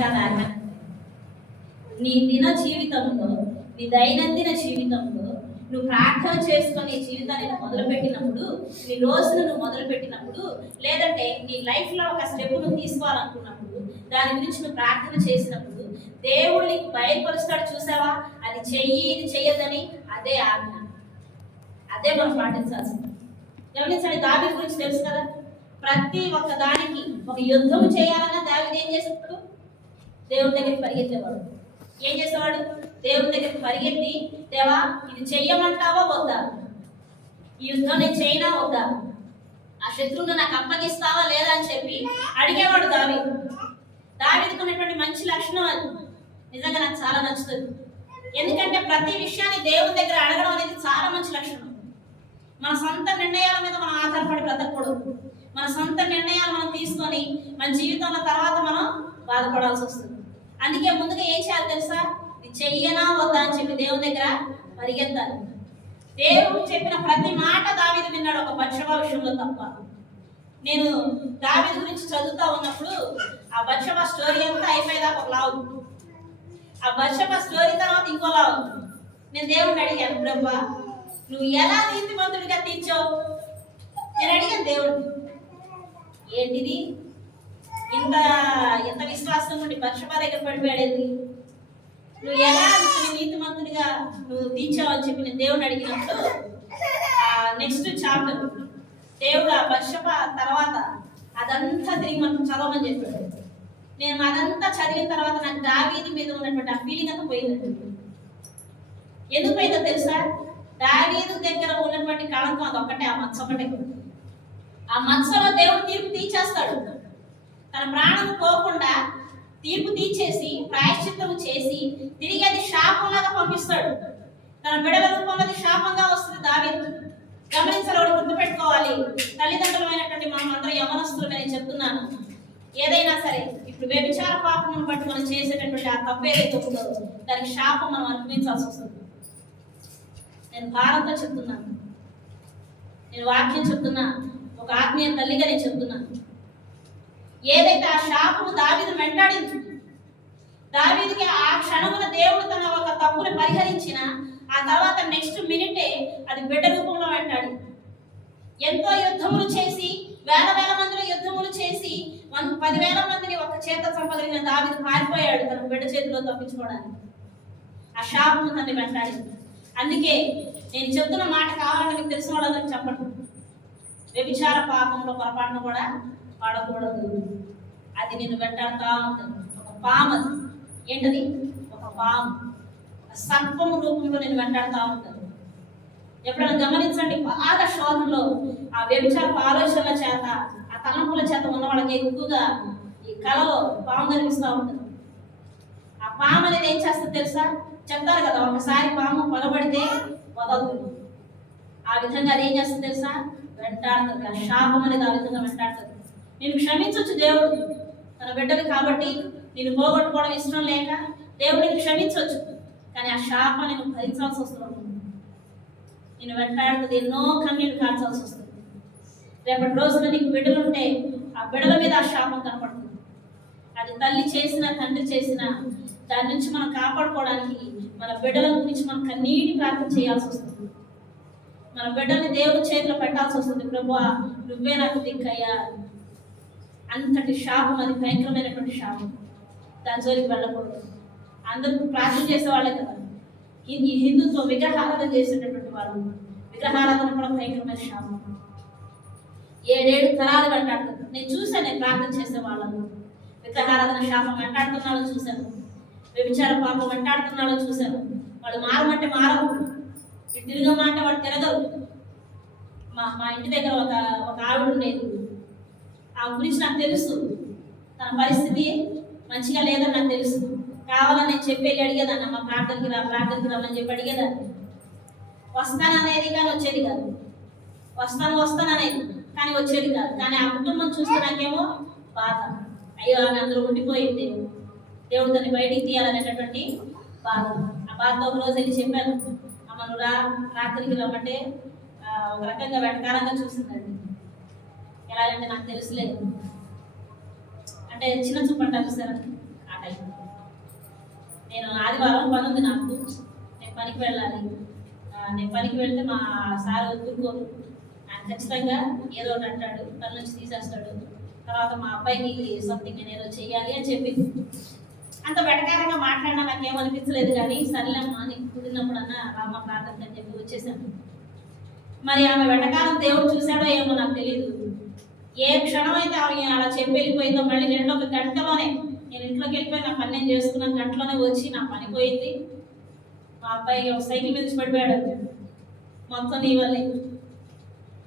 కాదు నీ దిన జీవితంలో నీ దైనందిన జీవితంలో నువ్వు ప్రార్థన చేసుకొని జీవితాన్ని మొదలుపెట్టినప్పుడు నీ రోజును నువ్వు మొదలుపెట్టినప్పుడు లేదంటే నీ లైఫ్లో ఒక స్టెప్ నువ్వు తీసుకోవాలనుకున్నప్పుడు దాని గురించి నువ్వు ప్రార్థన చేసినప్పుడు దేవుడు నీకు బయలుపరుస్తాడు చూసావా? అది చెయ్యి ఇది చెయ్యదని అదే ఆజ్ఞ. అదే మనం పాటించాల్సింది. గమనించండి దావి గురించి తెలుసు కదా? ప్రతి ఒక్క దానికి ఒక యుద్ధం చేయాలన్నా దావిది ఏం చేసినప్పుడు దేవుడి దగ్గరికి పరిగెత్తేవాడు. ఏం చేసేవాడు? దేవుడి దగ్గరికి పరిగెత్తి దేవా ఇది చెయ్యమంటావా వద్దా? ఈ యుద్ధం నేను చేయనా వద్దా? ఆ శత్రువును నాకు అప్పగిస్తావా లేదా? అని చెప్పి అడిగేవాడు దావి దావిదుకున్నటువంటి మంచి లక్షణం అది. నిజంగా నాకు చాలా నచ్చుతుంది. ఎందుకంటే ప్రతి విషయాన్ని దేవుని దగ్గర అడగడం అనేది చాలా మంచి లక్షణం. మన సొంత నిర్ణయాల మీద మనం ఆధారపడి బ్రతకూడదు. మన సొంత నిర్ణయాలు మనం తీసుకొని మన జీవితంలో తర్వాత మనం బాధపడాల్సి వస్తుంది. అందుకే ముందుగా ఏం చేయాలి తెలుసా? చెయ్యనా వద్దా అని చెప్పి దేవుని దగ్గర పరిగెత్తాలి. దేవుడు చెప్పిన ప్రతి మాట దావిది విన్నాడు. ఒక పక్షభా విషయంలో తప్ప. నేను దావిది గురించి చదువుతా ఉన్నప్పుడు ఆ బత్షబ స్టోరీ అంతా అయిపోయేదాకా ఒక లావు. ఆ బత్షబ స్టోరీ తర్వాత ఇంకో లావు. నేను దేవుడిని అడిగాను బ్రహ్మ నువ్వు ఎలా నీతిమంతుడిగా తీర్చావు? నేను అడిగాను దేవుడు ఏంటిది? ఇంత ఎంత విశ్వాసం ఉండి బత్షబ దగ్గర పడిపోయాడేంది? నువ్వు ఎలా నీతి మంతుడిగా నువ్వు తీర్చావు అని చెప్పి నేను దేవుడిని అడిగినప్పుడు నెక్స్ట్ చాప్టర్ దేవుడు ఆ వర్షప తర్వాత అదంతా తిరిగి మనకు చదవమని చెప్పాడు. నేను అదంతా చదివిన తర్వాత నాకు దావీది మీద ఉన్నటువంటి ఆ ఫీలింగ్ అంతా పోయిందండి ఎందుకు పోయిందో తెలుసా? దావీదు దగ్గర ఉన్నటువంటి కళంకం అది ఆ మత్స ఒకటే ఆ మత్సలో దేవుడు తీర్పు తీర్చేస్తాడు. తన ప్రాణం పోకుండా తీర్పు తీర్చేసి ప్రాయశ్చిత్తము చేసి తిరిగి అది శాపంలాగా పంపిస్తాడు. తన బిడల రూపంలో శాపంగా వస్తుంది దావేదు. గమనించలేడు గుర్తుపెట్టుకోవాలి. తల్లిదండ్రులమైనటువంటి మనం అందరం యమనస్తులు నేను చెప్తున్నాను. ఏదైనా సరే ఇప్పుడు వ్యభిచార పాపం బట్టి మనం చేసేటటువంటి ఆ తప్పు ఏదైతే ఉందో దానికి శాపం మనం అనుభవించాల్సి వస్తుంది. నేను భారంతో చెప్తున్నాను. నేను వాక్యం చెప్తున్నా. ఒక ఆత్మీయ తల్లిగా నేను చెప్తున్నాను. ఏదైతే ఆ శాపము దావీదు వెంటాడించుకుంది దావీదికి ఆ క్షణమున దేవుడు తన ఒక తప్పును పరిహరించిన ఆ తర్వాత నెక్స్ట్ మినిటే అది బిడ్డ రూపంలో వెంటాడి ఎంతో యుద్ధములు చేసి వేల వేల మందిలో యుద్ధములు చేసి పదివేల మందిని ఒక చేత చంపగలిగిన దావిది మారిపోయాడు తన బిడ్డ చేతిలో తప్పించుకోవడానికి. ఆ శాపము తనని వెంటాడింది. అందుకే నేను చెప్తున్న మాట కావాలని మీకు తెలిసిన వాళ్ళందరికీ చెప్పండి. వ్యభిచార పాపంలో పొరపాటును కూడా పడకూడదు. అది నేను వెంటాడుతా ఉంటుంది ఒక పాము. ఏంటది? ఒక పాము. సర్పము రూపంలో నేను వెంటాడుతా ఉంటాను. ఎప్పుడైనా గమనించండి బాగా శోధనలో ఆ వ్యభిచార ఆలోచనల చేత ఆ తలంపుల చేత ఉన్న వాళ్ళకి ఎక్కువగా ఈ కళలో పాము కనిపిస్తూ ఉంటుంది. ఆ పాము అనేది ఏం చేస్తుంది తెలుసా? చెప్తారు కదా ఒకసారి పాము పొలబడితే వదలదు. ఆ విధంగా అది ఏం చేస్తుంది తెలుసా? వెంటాడుతుంది. ఆ శాపం అనేది ఆ విధంగా వెంటాడుతుంది. నేను క్షమించవచ్చు దేవుడు. తన బిడ్డలు కాబట్టి నేను పోగొట్టుకోవడం ఇష్టం లేక దేవుడు నేను క్షమించవచ్చు కానీ ఆ శాప నేను భరించాల్సి వస్తుంది. నేను వెంటాడుతుంది ఎన్నో కన్నీళ్ళు కాల్చాల్సి వస్తుంది. రేపటి రోజున నీకు బిడ్డలు ఉంటే ఆ బిడ్డల మీద ఆ శాపం కనపడుతుంది. అది తల్లి చేసిన తండ్రి చేసిన దాని నుంచి మనం కాపాడుకోవడానికి మన బిడ్డల గురించి మనం కన్నీటి ప్రార్థన చేయాల్సి వస్తుంది. మన బిడ్డల్ని దేవుడి చేతిలో పెట్టాల్సి వస్తుంది. ప్రభు నువ్వే నాకు దిక్కయ్యా. అంతటి శాపం అది భయంకరమైనటువంటి శాపం. దాని జోలికి వెళ్ళకూడదు. అందరూ ప్రార్థన చేసే వాళ్ళే కదా. ఈ హిందుత్వం విగ్రహారాధన చేసేటటువంటి వాళ్ళు. విగ్రహారాధన కూడా భయంకరమైన శాపం. ఏడేడు తరాలు వెంటాడుతుంది నేను చూశాను నేను ప్రార్థన చేసే వాళ్ళను. విగ్రహారాధన శాపం వెంటాడుతున్నాడో చూశాను. వ్యభిచార పాపం వెంటాడుతున్నాడో చూశాను. వాళ్ళు మారమంటే మారవు తిరగమ్మ తిరగమంటే వాడు తిరగరు. మా మా ఇంటి దగ్గర ఒక ఒక ఆవిడ ఉండేది. ఆ గురించి నాకు తెలుసు. తన పరిస్థితి మంచిగా లేదని నాకు తెలుసు. కావాలని నేను చెప్పి వెళ్ళి అడిగేదాన్ని మా ప్రార్థనకి రా ప్రార్థనకి రమ్మని చెప్పి అడిగేదాన్ని వస్తాననేది కానీ వచ్చేది కాదు. వస్తాను వస్తాను అనేది కానీ వచ్చేది కాదు. కానీ ఆ కుటుంబం చూస్తే నాకేమో బాధ. అయ్యో ఆమె అందులో ఉండిపోయింది దేవుడు దాన్ని బయటికి తీయాలనేటటువంటి బాధ. ఆ బాధతో ఒక రోజు వెళ్ళి చెప్పాను. అమ్మను రా రాత్రికి రమ్మంటే ఒక రకంగా వెటకారంగా చూసిందండి ఎలా అంటే నాకు తెలుసులేదు. అంటే చిన్న చూపు అంటారు చూసారా ఆ టైం నేను ఆదివారం పని ఉంది నాకు. నేను పనికి వెళ్ళాలి. నేను పనికి వెళ్తే మా సార్ ఊరుకోరు. ఆయన ఖచ్చితంగా ఏదో ఒకటి అంటాడు. పని నుంచి తీసేస్తాడు. తర్వాత మా అబ్బాయికి సంథింగ్ నేను ఏదో చెయ్యాలి అని చెప్పింది. అంత వెటకారంగా మాట్లాడినా నాకేం అనిపించలేదు కానీ సర్లేమ్మా నీకు కుదిరినప్పుడన్నా రామ ప్రార్థన అని చెప్పి వచ్చేసాను. మరి ఆమె వెటకారం దేవుడు చూశాడో ఏమో నాకు తెలియదు ఏ క్షణం అయితే ఆమె అలా చెప్పి వెళ్ళిపోయిందో మళ్ళీ రెండు ఒక గంటలోనే నేను ఇంట్లోకి వెళ్ళిపోయి నా పని నేను చేసుకున్నాను గంటలోనే వచ్చి నా పని పోయింది. మా అబ్బాయి ఒక సైకిల్ మీద పడిపోయాడు. మొత్తం నీ వల్లే.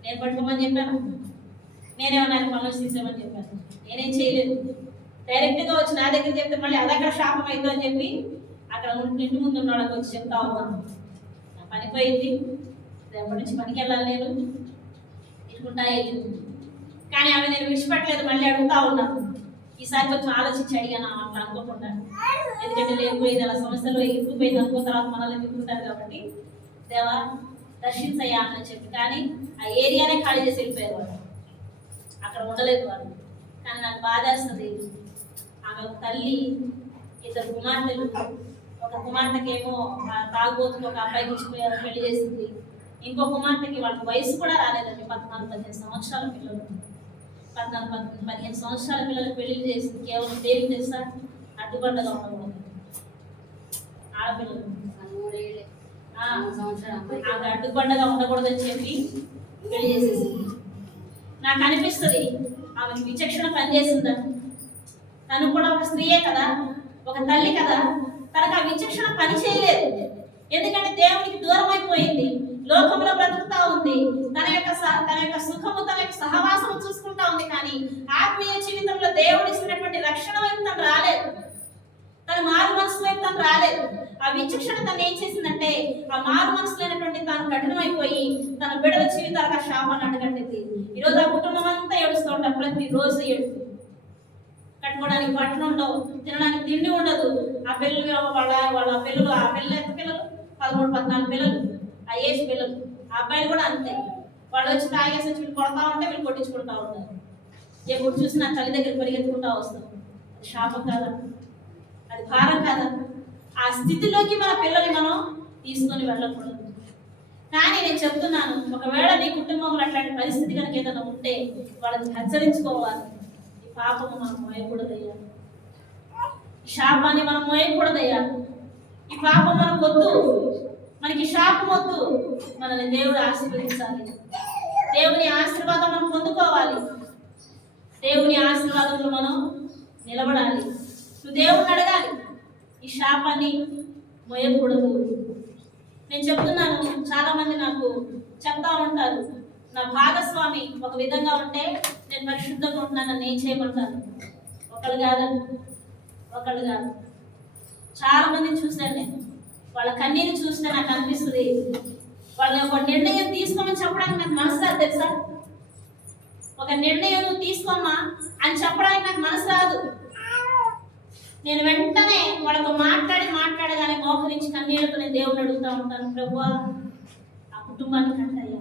నేను పట్టుకోమని చెప్పాను. నేనేమన్నా పనులు తీసామని చెప్పాను. నేనేం చేయలేదు. డైరెక్ట్గా వచ్చి నా దగ్గర చెప్తే మళ్ళీ అదక్కడ శాపం అయిందో అని చెప్పి అక్కడ ఇంటి ముందు ఉన్న వాళ్ళకి వచ్చి చెప్తా ఉన్నాను నా పని పోయింది. రేపటి నుంచి పనికి వెళ్ళాలి నేను. ఇటుకుంటా వెళ్ళింది కానీ ఆమె నేను విడిచిపెట్టలేదు మళ్ళీ అడుగుతా ఉన్నాను ఈసారి కొంచెం ఆలోచించి అడిగాను అట్లా అనుకోకుండా. ఎందుకంటే లేకపోయింది అలా సమస్యలో ఇరుక్కుపోయింది అనుకో తర్వాత మనల్ని మిగులుతారు కాబట్టి. దేవా దర్శించయ్యా అని చెప్పి. కానీ ఆ ఏరియానే ఖాళీ చేసి వెళ్ళిపోయారు వాళ్ళు. అక్కడ ఉండలేదు వాళ్ళు. కానీ నాకు బాధేస్తుంది. ఆమె ఒక తల్లి ఇద్దరు కుమార్తెలు. ఒక కుమార్తెకేమో తాగుబోతుకు ఒక అబ్బాయికి ఇచ్చిపోయారు పెళ్ళి చేసింది. ఇంకో కుమార్తెకి వాళ్ళకి వయసు కూడా రాలేదండి పద్నాలుగు పదిహేను సంవత్సరాల పిల్లలు. పద్నాలుగు పద్దెనిమిది పదిహేను సంవత్సరాల పిల్లలకు పెళ్ళి చేసింది కేవలం దేనికి తెలుసా అడ్డుబండగా ఉండకూడదు ఆడపిల్లలు. ఆ, ఆమె అడ్డుబండగా ఉండకూడదని చెప్పి పెళ్ళి చేసేసింది. నాకు అనిపిస్తుంది ఆమె విచక్షణ పనిచేసిందా? తను కూడా ఒక స్త్రీయే కదా ఒక తల్లి కదా తనకు ఆ విచక్షణ పని చేయలేదు. ఎందుకంటే దేవునికి దూరం అయిపోయింది లోకంలో బ్రతుకుతా ఉంది. తన యొక్క తన యొక్క సహవాసం చూసుకుంటా ఉంది కానీ ఆత్మీయ జీవితంలో దేవుడు ఇచ్చినటువంటి రక్షణ వైపు తను రాలేదు. తన మారు మనసు వైపు తను రాలేదు. ఆ విచక్షణ తను ఏం చేసిందంటే ఆ మారు మనసు లేనటువంటి తాను కఠినమైపోయి తన బిడల జీవితాలకు ఆ శాపాన్ని అడగట్టింది ఈరోజు ఆ కుటుంబం అంతా ఏడుస్తూ ఉంటారు. ప్రతి రోజు ఏడుపు కట్టుకోవడానికి బట్టలు ఉండవు తినడానికి తిండి ఉండదు. ఆ పిల్లలు వాళ్ళ వాళ్ళ పిల్లలు ఆ పిల్లలు ఎంత పిల్లలు? పదమూడు పద్నాలుగు పిల్లలు. ఆ ఏజ్ పిల్లలు. ఆ అబ్బాయిలు కూడా అంతే. వాళ్ళు వచ్చి తాగేసి వచ్చి వీళ్ళు కొడతా ఉంటే వీళ్ళు కొట్టించుకుంటా ఉంటారు. ఎప్పుడు చూసినా తల్లి దగ్గర పరిగెత్తుకుంటా వస్తాం అది శాపం కాదా? అది భారం కాదా? ఆ స్థితిలోకి మన పిల్లల్ని మనం తీసుకొని వెళ్ళకూడదు. కానీ నేను చెప్తున్నాను ఒకవేళ నీ కుటుంబంలో అట్లాంటి పరిస్థితి కనుక ఏదైనా ఉంటే వాళ్ళని హెచ్చరించుకోవాలి. ఈ పాపము మనం మోయకూడదయ్యా. ఈ శాపాన్ని మనం మోయకూడదయ్యా. ఈ పాపం మనకు వద్దు మనకి షాప్ వద్దు. మనల్ని దేవుడు ఆశీర్వదించాలి. దేవుని ఆశీర్వాదం మనం పొందుకోవాలి. దేవుని ఆశీర్వాదంలో మనం నిలబడాలి. నువ్వు దేవుని అడగాలి. ఈ శాపాన్ని మోయకూడదు. నేను చెప్తున్నాను చాలామంది నాకు చెప్తా ఉంటారు నా భాగస్వామి ఒక విధంగా ఉంటే నేను పరిశుద్ధంగా ఉంటున్నాను నన్ను ఏం ఒకళ్ళు కాదు ఒకళ్ళు కాదు. చాలామందిని చూశాను నేను. వాళ్ళ కన్నీరు చూస్తే నాకు అనిపిస్తుంది. వాళ్ళని ఒక నిర్ణయం తీసుకోమని చెప్పడానికి నాకు మనసు రాదు తెలుసా? ఒక నిర్ణయం నువ్వు తీసుకోమ్మా అని చెప్పడానికి నాకు మనసు రాదు. నేను వెంటనే వాళ్ళకు మాట్లాడి మాట్లాడగానే మోకరించి కన్నీళ్ళకు నేను దేవుని అడుగుతూ ఉంటాను. ప్రభువా ఆ కుటుంబాన్ని కట్టయ్యా.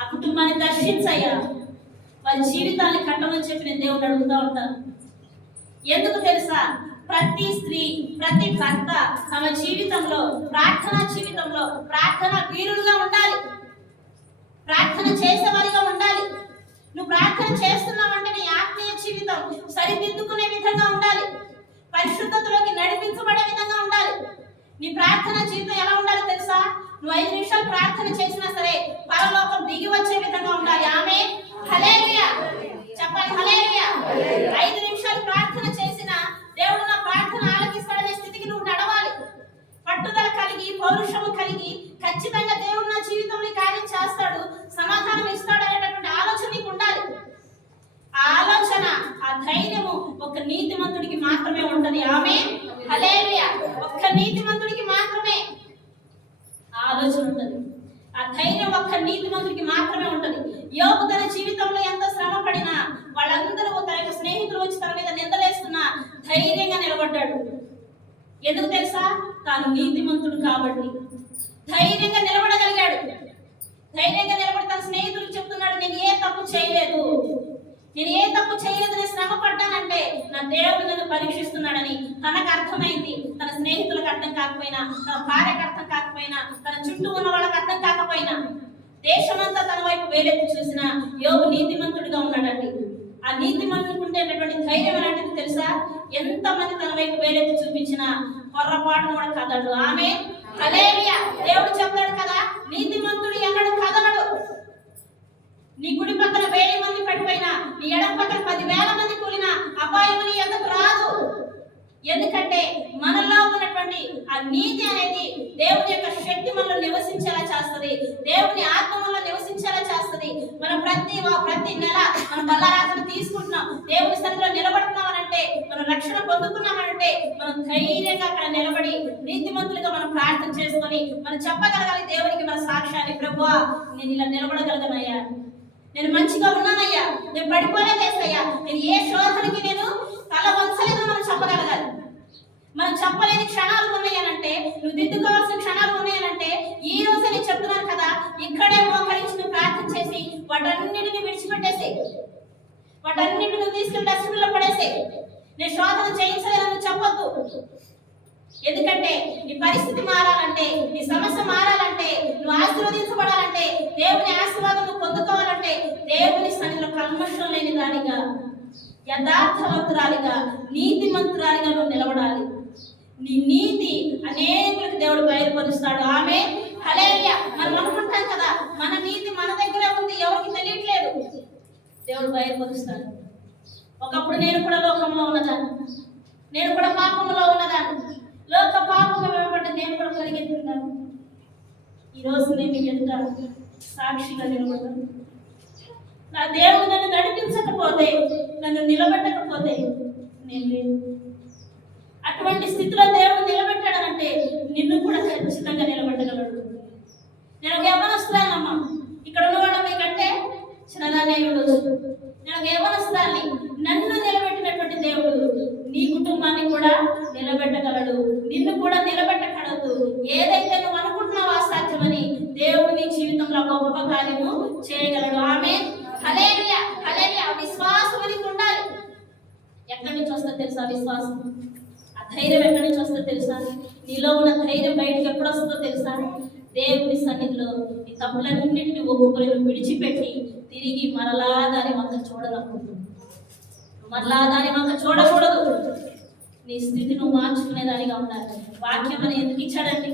ఆ కుటుంబాన్ని దర్శించయ్యా. వాళ్ళ జీవితాన్ని కట్టమని చెప్పి నేను దేవుని అడుగుతూ ఉంటాను. ఎందుకు తెలుసా? ప్రతి స్త్రీ ప్రతి భర్త తమ జీవితంలో ప్రార్థన జీవితంలో ప్రార్థన వీరులుగా ఉండాలి. ప్రార్థన చేసేవారిగా ఉండాలి. నువ్వు ప్రార్థన చేస్తున్నావంటే నీ ఆత్మీయ జీవితం సరిదిద్దుకునే విధంగా ఉండాలి. పరిశుద్ధతలోకి నడిపించబడే విధంగా ఉండాలి. నీ ప్రార్థన జీవితం ఎలా ఉండాలి తెలుసా? నువ్వు ఐదు నిమిషాలు ప్రార్థన చేసినా సరే పరలోకం దిగి వచ్చే విధంగా ఉండాలి. ఆమె హలేరియా చెప్పాలి హలేరియా ఐదు నిమిషాలు ప్రార్థన పట్టుదల కలిగి పౌరుషము కలిగి ఖచ్చితంగా దేవుడు నా జీవితంలో కార్యం చేస్తాడు సమాధానం ఇస్తాడు అనేటటువంటి ఆలోచన నీకు ఉండాలి. ఆ ఆలోచన ఆ ధైర్యము ఒక నీతిమంతుడికి మాత్రమే ఉంటది. ఆమె హలేలుయా ఒక్క నీతిమంతుడికి మాత్రమే ఆ ఆలోచన ఉంటది. ఆ ధైర్యం ఒక్క నీతిమంతుడికి మాత్రమే ఉంటది. యోగు తన జీవితంలో ఎంత శ్రమ పడినా వాళ్ళందరూ తన యొక్క స్నేహితులు వచ్చి తన మీద నిందలేస్తున్నా ధైర్యంగా నిలబడ్డాడు. ఎందుకు తెలుసా? తాను నీతిమంతుడు కాబట్టి. ధైర్యంగా నిలబడగలిగాడు. ధైర్యంగా నిలబడి తన స్నేహితులకు చెప్తున్నాడు నేను ఏ తప్పు చేయలేదు. నేను ఏ తప్పు చేయలేదు నేను శ్రమ పడ్డానంటే నా దేవుడు నన్ను పరీక్షిస్తున్నాడని తనకు అర్థమైంది. తన స్నేహితులకు అర్థం కాకపోయినా తన భార్యకు అర్థం కాకపోయినా తన చుట్టూ ఉన్న వాళ్ళకి అర్థం కాకపోయినా దేశమంతా తన వైపు వేలెత్తి చూసిన యోగు నీతిమంతుడిగా ఉన్నాడు. ఆ నీతిమంతుడికి ఉండేటటువంటి ధైర్యం ఎలాంటిది తెలుసా? ఎంతమంది తన వైపు వేలెత్తి చూపించినా పొర్రపాటు కూడా కదడు ఆమె హల్లెలూయా. దేవుడు చెప్తాడు కదా నీతి మంతుడు ఎన్నడు కదలడు. నీ గుడి పక్కన వెయ్యి మంది పడిపోయినా నీ ఎడం పక్కన పదివేల మంది కూలినా అపాయం నీ ఎందుకు రాదు? ఎందుకంటే మనలో ఉన్నటువంటి ఆ నీతి అనేది దేవుని యొక్క శక్తి మనలో నివసించేలా చేస్తది. దేవుని ఆత్మ మనలో నివసించేలా చేస్తది. మనం ప్రతి ప్రతి నెల మనం బల్లారాధన తీసుకుంటున్నాం. దేవుని సన్నిధిలో నిలబడుతున్నాం అంటే మనం రక్షణ పొందుకున్నామనంటే మనం ధైర్యంగా అక్కడ నిలబడి నీతిమంతులుగా మనం ప్రార్థన చేసుకొని మనం చెప్పగలగాలి దేవునికి మన సాక్ష్యాన్ని. ప్రభువా నేను ఇలా నిలబడగలగనయ్యా. నేను మంచిగా ఉన్నానయ్యా. నేను పడిపోలేదేసయ్యా. నేను ఏ శోధనకి నేను తల వంచలేదో మనం చెప్పగలగాలి. మనం చెప్పలేని క్షణాలు ఉన్నాయనంటే నువ్వు దిద్దుకోవాల్సిన క్షణాలు ఉన్నాయనంటే ఈ రోజు నేను చెప్తున్నాను కదా ఇక్కడే మోకరించి నువ్వు ప్రార్థన చేసి వాటన్నిటిని విడిచిపెట్టేసి వాటన్నిటిని నువ్వు తీసుకెళ్ళి డస్ట్బిన్లో పడేసి నేను శోధన చేయించలేదని నువ్వు చెప్పొద్దు. ఎందుకంటే నీ పరిస్థితి మారాలంటే నీ సమస్య మారాలంటే నువ్వు ఆశీర్వదించబడాలి దేవుని ఆశీర్వాదం నువ్వు పొందుకోవాలంటే దేవుని సన్నిధిలో కల్మషం లేని దానిగా యథార్థవంతురాలిగా నీతిమంతురాలిగా నువ్వు నిలబడాలి. నీ నీతి అనేకులకు దేవుడు బయలుపరుస్తాడు. ఆమె హలేలియా మనం అనుకుంటాం కదా మన నీతి మన దగ్గరే ఉంది ఎవరికి తెలియట్లేదు. దేవుడు బయలుపరుస్తాడు. ఒకప్పుడు నేను కూడా లోకంలో ఉన్నదాన్ని. నేను కూడా పాపంలో ఉన్నదాన్ని. లోక పాపంలో వెంబడి నేను కూడా కలిగి ఈ రోజు నేను ఎంత ఎదుట సాక్షిగా నిలబడ్డాను నా దేవుడు నన్ను నడిపించకపోతే నన్ను నిలబెట్టకపోతే నేను లేను. అటువంటి స్థితిలో దేవుడు నిలబెట్టాడంటే నిన్ను కూడా ఖచ్చితంగా నిలబెట్టగలడు. నేను ఒక యవనస్తురాలమ్మా ఇక్కడ ఉన్నవాళ్ళ మీకంటే చిన్నదాన్ని ఉండదు ఉండొచ్చు. నేను ఒక యవనస్తురాల్ని నన్ను నిలబెట్టినటువంటి దేవుడు నీ కుటుంబాన్ని కూడా నిలబెట్టగలడు. నిన్ను కూడా నిలబెట్టగలదు ఏదైతే నువ్వు అనుకుంటున్నావో అసాధ్యమని దేవుడు నీ జీవితంలో ఒక గొప్ప కార్యము చేయగలడు. ఆమె హలేలియా హలేలియా విశ్వాసం అనేది ఉండాలి. ఎక్కడి నుంచి వస్తుందో తెలుసా విశ్వాసం? ఆ ధైర్యం ఎక్కడి నుంచి వస్తుందో తెలుసా? నీలో ఉన్న ధైర్యం బయటకు ఎప్పుడు వస్తుందో తెలుసా? దేవుని సన్నిధిలో నీ తప్పులన్నింటినీ ఒక్కొక్కరు విడిచిపెట్టి తిరిగి మరలా దాని వంక చూడనప్పుడు. మరలా దాని వంక చూడకూడదు. నీ స్థితి నువ్వు మార్చుకునేదానిగా ఉండాలి. వాక్యం అని ఎందుకు ఇచ్చాడండి?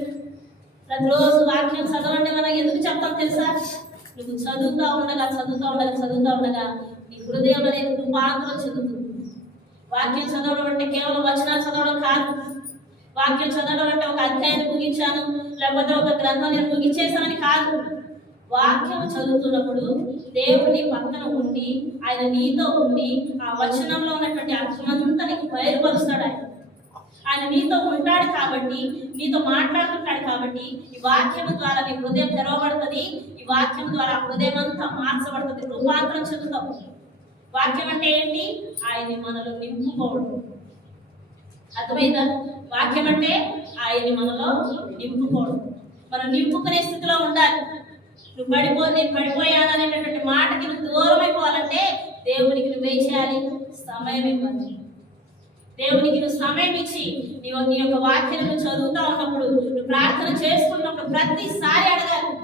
ప్రతిరోజు వాక్యం చదవండి మనం. ఎందుకు చెప్తాం తెలుసా? నువ్వు చదువుతా ఉండగా చదువుతా ఉండగా చదువుతా ఉండగా నీ హృదయం అనేది రూపాంతరం చదువుతుంది వాక్యం చదవడం అంటే కేవలం వచనాలు చదవడం కాదు. వాక్యం చదవడం అంటే ఒక అధ్యాయాన్ని ముగించాను లేకపోతే ఒక గ్రంథం నేను ముగించేశానని కాదు. వాక్యం చదువుతున్నప్పుడు దేవుని పక్కన ఉండి ఆయన నీతో ఉండి ఆ వచనంలో ఉన్నటువంటి అర్థమంతా నీకు బయలుపరుస్తాడు ఆయన. ఆయన నీతో ఉంటాడు కాబట్టి నీతో మాట్లాడుతుంటాడు కాబట్టి ఈ వాక్యం ద్వారా నీ హృదయం తెరవబడుతుంది. ఈ వాక్యం ద్వారా హృదయం అంతా మార్చబడుతుంది. రూపాంతరం చెందుతావు వాక్యం అంటే ఏంటి? ఆయన్ని మనలో నింపుకోవడం. అర్థమైందా? వాక్యం అంటే ఆయన్ని మనలో నింపుకోవడం. మనం నింపుకునే స్థితిలో ఉండాలి. నువ్వు పడిపో నేను పడిపోయాను అనేటటువంటి మాటకి నువ్వు దూరం అయిపోవాలంటే దేవునికి నువ్వేం చేయాలి? సమయం ఇవ్వాలి. దేవునికి నువ్వు సమయం ఇచ్చి నీ నీ యొక్క వాక్యం నువ్వు చదువుతా ఉన్నప్పుడు నువ్వు ప్రార్థన చేసుకున్నప్పుడు ప్రతిసారి అడగాలి.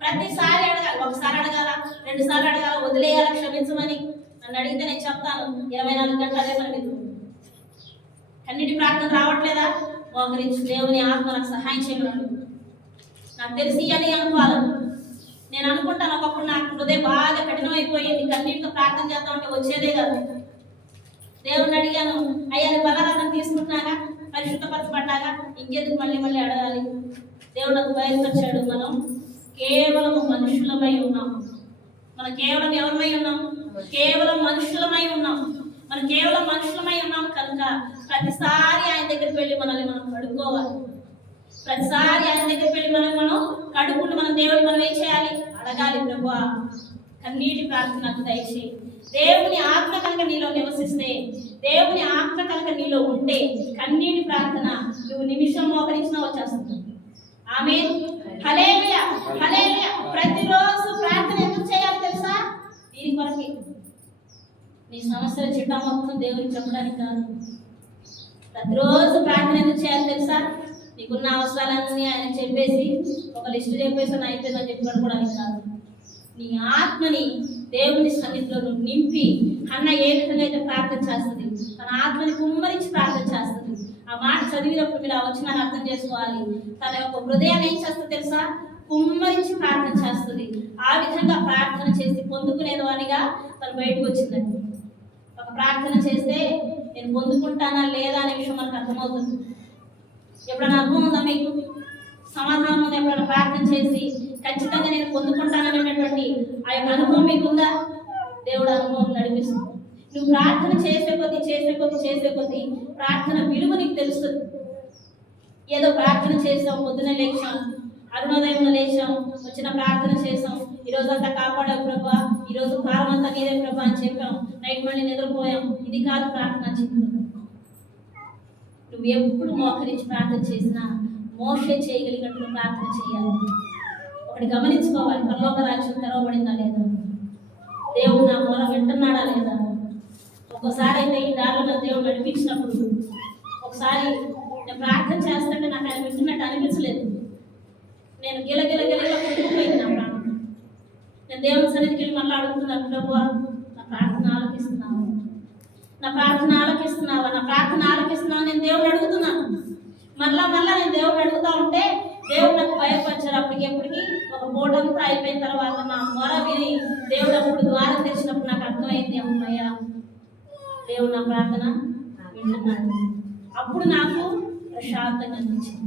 ప్రతిసారి అడగాలి. ఒకసారి అడగాల? రెండు సార్లు అడగాల? వదిలేయాల? క్షమించమని? నన్ను అడిగితే నేను చెప్తాను. ఇరవై నాలుగు గంటలు అదే పని కన్నిటి ప్రార్థన రావట్లేదా? మోకరించి దేవుని ఆత్మ నాకు సహాయం చేయమన్నాడు. నాకు తెలిసి అని అనుకోవాలి? నేను అనుకుంటాను ఒకప్పుడు నాకు హృదయం బాగా కఠినమైపోయింది కన్నీటితో ప్రార్థన చేద్దాం వచ్చేదే కాదు. దేవుని అడిగాను అయ్యా నీ బలారాధన తీసుకుంటున్నాగా పరిశుద్ధపరచబడ్డాగా ఇంకెందుకు మళ్ళీ మళ్ళీ అడగాలి? దేవుడు నాకు బయలుపరిచాడు మనం. కేవలం మనుషులమై ఉన్నాం. మనం కేవలం ఎవరిమై ఉన్నాం? కేవలం మనుషులమై ఉన్నాం. మనం కేవలం మనుషులమై ఉన్నాం కనుక ప్రతిసారి ఆయన దగ్గరికి వెళ్ళి మనల్ని మనం కడుక్కోవాలి. ప్రతిసారి ఆయన దగ్గరికి వెళ్ళి మనం మనం కడుక్కుంటూ మనం దేవుడిని మనం ఏం చేయాలి? అడగాలి ప్రభు కన్నీటి ప్రార్థనకు దయచేయి. దేవుని ఆత్మ కనుక నీలో నివసిస్తే దేవుని ఆత్మ కనుక నీలో ఉంటే కన్నీటి ప్రార్థన నువ్వు నిమిషం మోకరించినా వచ్చేస్తుంది. ఆమె హలేమియ హలేమియ ప్రతిరోజు ప్రార్థన ఎందుకు చేయాలి తెలుసా? దీని కొరకే. నీ సమస్యల చిట్టా మొత్తం దేవునికి చెప్పడానికి కాదు. ప్రతిరోజు ప్రార్థన ఎందుకు చేయాలి తెలుసా? నీకున్న అవసరాలన్నీ ఆయన చెప్పేసి ఒక లిస్ట్ చెప్పేసి నా అయిపోయిందని చెప్పి పడుకోవడానికి కాదు. నీ ఆత్మని దేవుని సన్నిధిలో నువ్వు నింపి అన్న ఏ విధంగా అయితే ప్రార్థన చేస్తుంది? తన ఆత్మని కుమ్మరించి ప్రార్థన చేస్తుంది. ఆ మాట చదివినప్పుడు మీరు ఆ వచనాన్ని అర్థం చేసుకోవాలి. తన యొక్క హృదయాన్ని ఏం చేస్తుంది తెలుసా? కుమ్మరించి ప్రార్థన చేస్తుంది. ఆ విధంగా ప్రార్థన చేసి పొందుకునేది వాడిగా తను బయటకు వచ్చిందండి ఒక ప్రార్థన చేస్తే నేను పొందుకుంటానా లేదా అనే విషయం మనకు అర్థమవుతుంది. ఎప్పుడైనా అర్థం ఉందా మీకు? సమాధానం ఉందా? ఎప్పుడైనా ప్రార్థన చేసి ఖచ్చితంగా నేను పొందుకుంటాననేటువంటి ఆ యొక్క అనుభవం మీకుందా? దేవుడు అనుభవం నడిపిస్తుంది. నువ్వు ప్రార్థన చేసే కొద్దీ చేసే కొద్దీ చేసే కొద్దీ ప్రార్థన విలువ నీకు తెలుస్తుంది. ఏదో ప్రార్థన చేసాం పొద్దున లేచాం అరుణోదయంలో లేచాం వచ్చిన ప్రార్థన చేసాం ఈ రోజు అంతా కాపాడావు ప్రభా ఈ రోజు కాలం అంతా నీదే ప్రభా అని చెప్పాం. నైట్ మళ్ళీ నిద్రపోయాం. ఇది కాదు ప్రార్థన అని నువ్వు ఎప్పుడు మోకరించి ప్రార్థన చేసినా మోషే చేయగలిగినట్లు ప్రార్థన చేయాలి. ఒకటి గమనించుకోవాలి. పరలోక రాజ్యం తెరవబడిందా లేదా? దేవుడు నా మూల వింటున్నాడా లేదా? ఒక్కసారి అయితే ఈ దారిలో దేవుడు నడిపించినప్పుడు ఒకసారి నేను ప్రార్థన చేస్తుంటే నాకు ఆయన వింటున్నట్టు అనిపించలేదు. నేను గిల గిల గిల గిల కొట్టుకుపోయింది నా ప్రాణం. నేను దేవుని సన్నిధికి వెళ్ళి మళ్ళీ అడుగుతున్నాను ప్రభు నా ప్రార్థన ఆలకిస్తున్నావు? నా ప్రార్థన ఆలకిస్తున్నావా? నా ప్రార్థన ఆలకిస్తున్నావు? నేను దేవుడు అడుగుతున్నాను. మళ్ళా మళ్ళా నేను దేవుడు అడుగుతా ఉంటే దేవుడు నాకు భయపరిచారు అప్పటికెప్పటికి ఒక పూటంతా అయిపోయిన తర్వాత నా మొర విని దేవుడు అప్పుడు ద్వారం తెరిచినప్పుడు నాకు అర్థమైంది అమ్మయ్య దేవుడు నా ప్రార్థన వింటున్నాడు. అప్పుడు నాకు ప్రశాంతంగా అనిపించింది.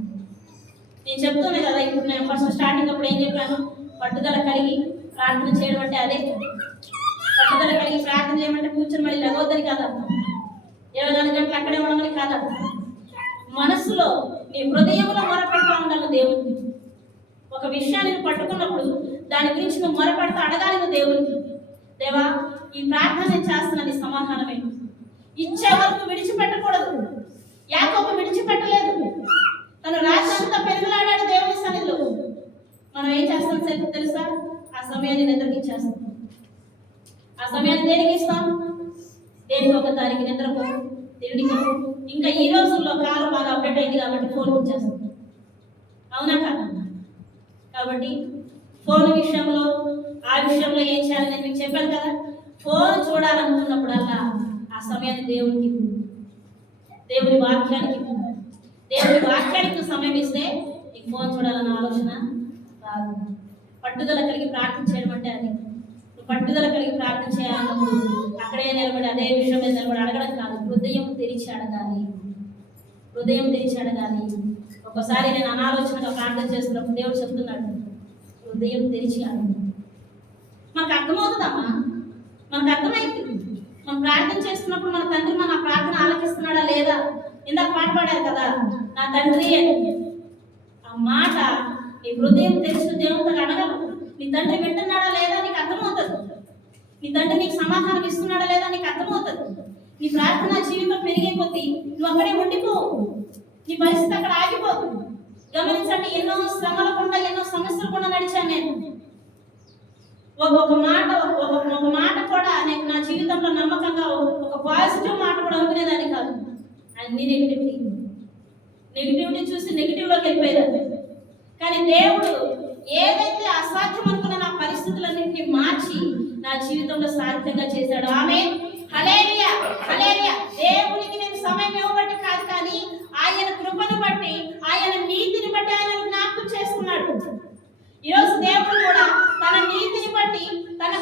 నేను చెప్తున్నా కదా ఇప్పుడు నేను ఫస్ట్ స్టార్టింగ్ అప్పుడు ఏం చెప్పాను? పట్టుదల కలిగి ప్రార్థన చేయడం అంటే అదే. పట్టుదల కలిగి ప్రార్థన చేయమంటే కూర్చొని మళ్ళీ లగవద్దని కాదు అర్థం ఇరవై నాలుగు గంటలు అక్కడే ఉండమని కాదు అర్థం మనసులో నీ హృదయంలో మొరపెడతా ఉండాలి దేవుని ఒక విషయాన్ని పట్టుకున్నప్పుడు దాని గురించి నువ్వు మొరపెడతా అడగాలి నువ్వు దేవుని దేవా ఈ ప్రార్థన నేను చేస్తున్నా నీ సమాధానమే. ఇచ్చే వరకు విడిచిపెట్టకూడదు. యాకోబు విడిచిపెట్టలేదు. తను రాత్రి అంతా పెరుగులాడాడు దేవుని సన్నిధిలో. మనం ఏం చేస్తాం సరే తెలుసా? ఆ సమయాన్ని నిద్రకి ఇచ్చేస్తాం ఆ సమయాన్ని దేనికి ఇస్తాం? దేనికి ఒక దానికి నిద్రపో దేవుడికి ఇంకా ఈ రోజుల్లో కాలం బాగా అప్డేట్ అయింది కాబట్టి ఫోన్ ఇచ్చేస్తాం అవునా కాదా? కాబట్టి ఫోన్ విషయంలో ఆ విషయంలో ఏం చేయాలి నేను మీకు చెప్పాను కదా. ఫోన్ చూడాలనుకున్నప్పుడల్లా ఆ సమయాన్ని దేవునికి దేవుని వాక్యానికి దేవుని వాక్యానికి సమయం ఇస్తే నీకు ఫోన్ చూడాలన్న ఆలోచన రాదు. పట్టుదల కలిగి ప్రార్థన చేయడం అంటే అది. పట్టుదల కలిగి ప్రార్థన చేయాలన్నప్పుడు అక్కడే నిలబడి అదే విషయం మీద నిలబడి అడగడం కాదు హృదయం తెరిచి అడగాలి. హృదయం తెరిచి అడగాలి. ఒకసారి నేను అనాలోచనగా ప్రార్థన చేస్తున్నప్పుడు దేవుడు చెప్తున్నాడు హృదయం తెరిచి అడగదు మనకు అర్థమవుతుందమ్మా? మనకు అర్థమైంది. మనం ప్రార్థన చేస్తున్నప్పుడు మన తండ్రి మన ప్రార్థన ఆలకిస్తున్నాడా లేదా? ఇందాక పాట పాడారు కదా నా తండ్రి ఆ మాట ఈ హృదయం తెరిచిన దేవునితో అడగలు నీ తండ్రి వింటున్నాడా లేదా నీకు అర్థమవుతుంది? నీ తండ్రి నీకు సమాధానం ఇస్తున్నాడా లేదా నీకు అర్థమవుతుంది? నీ ప్రార్థన జీవితం పెరిగే కొద్దీ నువ్వు అక్కడే ఉండిపోవు నీ పరిస్థితి అక్కడ ఆగిపోదు. గమనించండి ఎన్నో శ్రమల గుండా ఎన్నో సమస్యలు కూడా నడిచాను నేను. ఒక మాట ఒక మాట కూడా నేను నా జీవితంలో నమ్మకంగా ఒక- ఒక పాజిటివ్ మాట కూడా అనుకునేదాన్ని కాదు. అన్ని నెగిటివిటీ నెగిటివిటీ చూసి నెగిటివ్లోకి వెళ్ళిపోయేదాన్ని. కానీ దేవుడు ఏదైతే అసాధ్యం అనుకున్న నా పరిస్థితులన్నింటినీ మార్చి నా జీవితంలో సాధ్యంగా చేశాడు. ఆమె దేవునికి నేను సమయం ఇవ్వబట్టి కాదు కానీ ఆయన కృపను బట్టి ఆయన నీతిని బట్టి ఆయన జ్ఞాపకం చేసుకున్నాడు. ఈరోజు దేవుడు కూడా తన నీతిని బట్టి తన